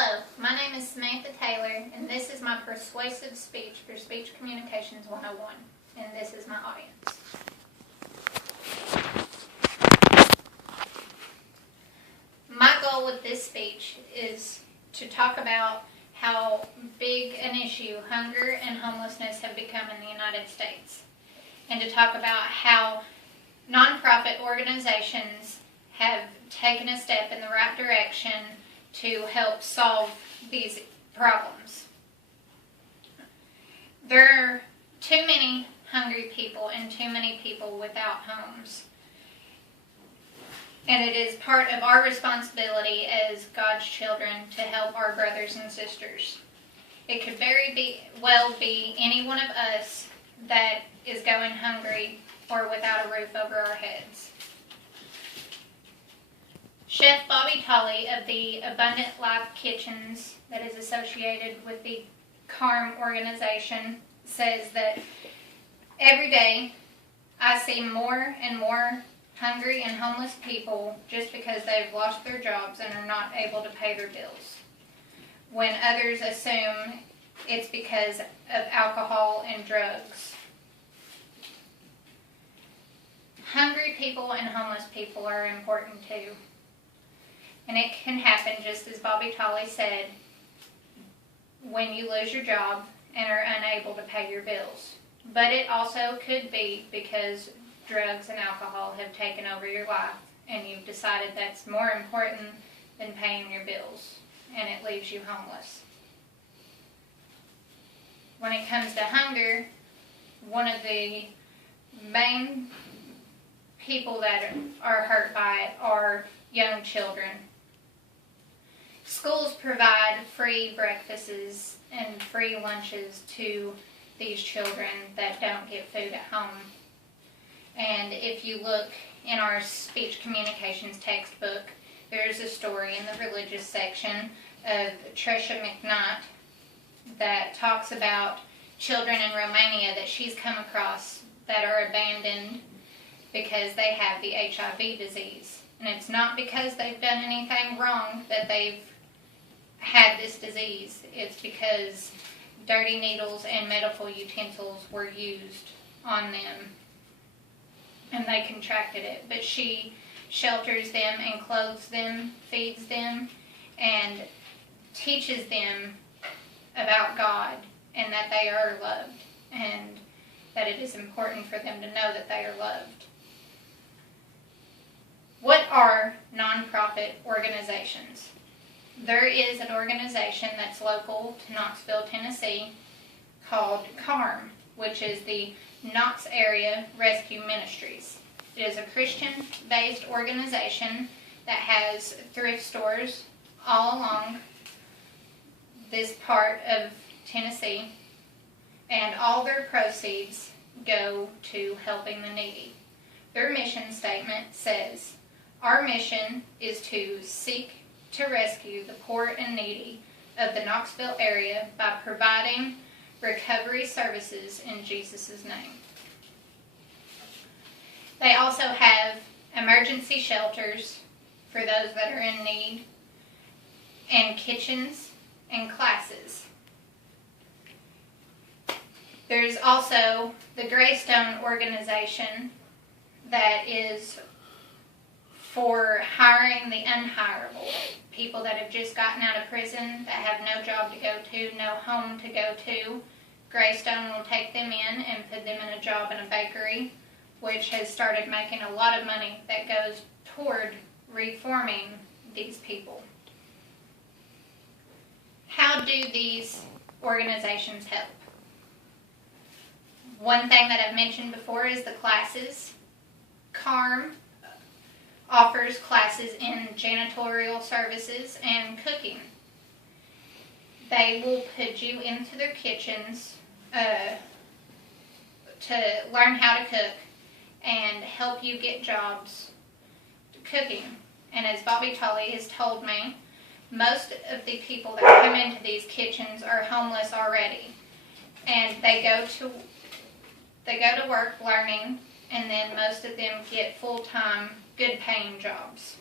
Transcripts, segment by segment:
Hello, my name is Samantha Taylor, and this is my persuasive speech for Speech Communications 101, and this is my audience. My goal with this speech is to talk about how big an issue hunger and homelessness have become in the United States, and to talk about how nonprofit organizations have taken a step in the right direction to help solve these problems. There are too many hungry people and too many people without homes. And it is part of our responsibility as God's children to help our brothers and sisters. It could very well be any one of us that is going hungry or without a roof over our heads. Chef Bobby Tolley of the Abundant Life Kitchens that is associated with the CARM organization says that every day I see more and more hungry and homeless people just because they've lost their jobs and are not able to pay their bills, when others assume it's because of alcohol and drugs. Hungry people and homeless people are important too. And it can happen, just as Bobby Tolley said, when you lose your job and are unable to pay your bills. But it also could be because drugs and alcohol have taken over your life and you've decided that's more important than paying your bills, and it leaves you homeless. When it comes to hunger, one of the main people that are hurt by it are young children. Schools provide free breakfasts and free lunches to these children that don't get food at home. And if you look in our speech communications textbook, there's a story in the religious section of Trisha McKnight that talks about children in Romania that she's come across that are abandoned because they have the HIV disease. And it's not because they've done anything wrong that they've had this disease. It's because dirty needles and medical utensils were used on them and they contracted it. But she shelters them and clothes them, feeds them, and teaches them about God and that they are loved and that it is important for them to know that they are loved. What are nonprofit organizations? There is an organization that's local to Knoxville, Tennessee, called CARM, which is the Knox Area Rescue Ministries. It is a Christian-based organization that has thrift stores all along this part of Tennessee, and all their proceeds go to helping the needy. Their mission statement says, "Our mission is to seek to rescue the poor and needy of the Knoxville area by providing recovery services in Jesus' name." They also have emergency shelters for those that are in need, and kitchens and classes. There's also the Greystone organization that is for hiring the unhireable, people that have just gotten out of prison, that have no job to go to, no home to go to. Greystone will take them in and put them in a job in a bakery, which has started making a lot of money that goes toward reforming these people. How do these organizations help? One thing that I've mentioned before is the classes. CARM offers classes in janitorial services and cooking. They will put you into their kitchens to learn how to cook and help you get jobs cooking. And as Bobby Tolley has told me, most of the people that come into these kitchens are homeless already, and they go to work learning, and then most of them get full-time, good-paying jobs.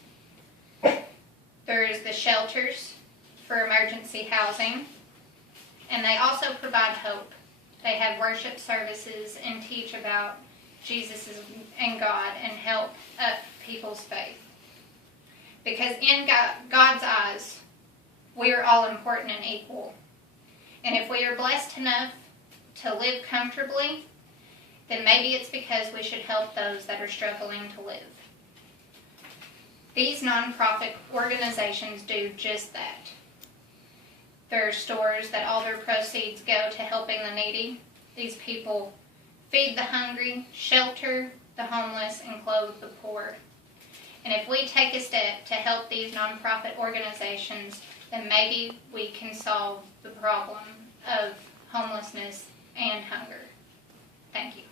There's the shelters for emergency housing, and they also provide hope. They have worship services and teach about Jesus and God and help up people's faith. Because in God's eyes, we are all important and equal. And if we are blessed enough to live comfortably, then maybe it's because we should help those that are struggling to live. These nonprofit organizations do just that. There are stores that all their proceeds go to helping the needy. These people feed the hungry, shelter the homeless, and clothe the poor. And if we take a step to help these nonprofit organizations, then maybe we can solve the problem of homelessness and hunger. Thank you.